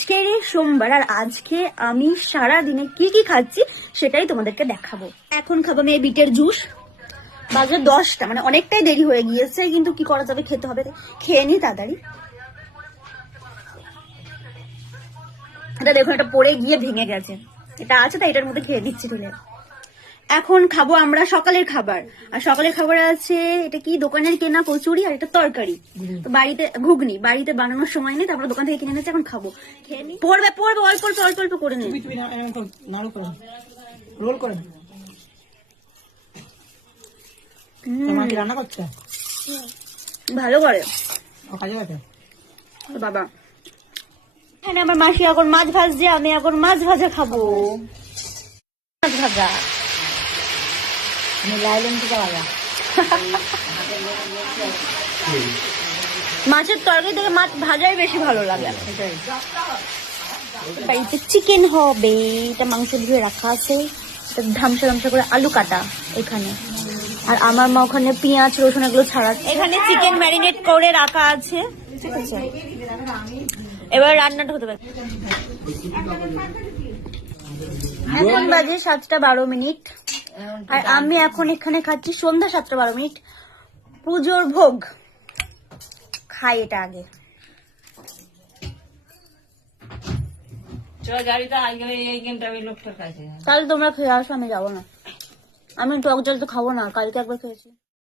আজকের সোমবার, আর আজকে আমি সারা দিনে কি কি খাচ্ছি সেটাই তোমাদেরকে দেখাবো। এখন খাবো আমি এই বিটের জুস। বাজে 10টা, মানে অনেকটাই দেরি হয়ে গিয়েছে, কিন্তু কি করা যাবে, খেতে হবে। খেয়ে নি তাড়াতাড়ি। এটা দেখুন, এটা পড়ে গিয়ে ভেঙে গেছে। এটা আছে তাই এটার মধ্যে খেয়ে দিচ্ছি ঢেলে। এখন খাবো আমরা সকালের খাবার, আর সকালের খাবার আছে এটা কি দোকানের কেনা কচুরি আর এটা তরকারি। তো বাড়িতে ঘুগনি, বাড়িতে বানানোর সময় নেই, তারপরে দোকান থেকে কিনে এনেছে, এখন খাবো। খেয়ে নি। পড়বে পড়বে, অল্প অল্প অল্প অল্প করে নে। রোল করে রান্না করছে, ভালো করে কাজে গেছে বাবা। এখানে আমার মাসি এখন মাছ ভাজছে, আমি এখন মাছ ভাজা খাবো। মাছ ভাজা লাইলেন থেকে ভাজা। মাছের তরকারি থেকে মাছ ভাজাই বেশি ভালো লাগে। বাড়িতে চিকেন হবে, এটা মাংস ধুয়ে রাখা আছে, ধামসা ধামসা করে আলু কাটা এখানে, আর আমার মা ওখানে পেঁয়াজ রসুন এগুলো ছাড়া। এখানে চিকেন ম্যারিনেট করে রাখা আছে, ঠিক আছে। এবার রান্নাটা হতে পারে। এখন বাজে 7:12, আর আমি এখন এখানে খাচ্ছি সন্ধ্যা 7:12, পুজোর ভোগ। খাই এটা আগে। তাহলে তোমরা খেয়ে আসো, আমি যাবো না। আমি টক জল তো খাবো না, কালকে একবার খেয়েছি।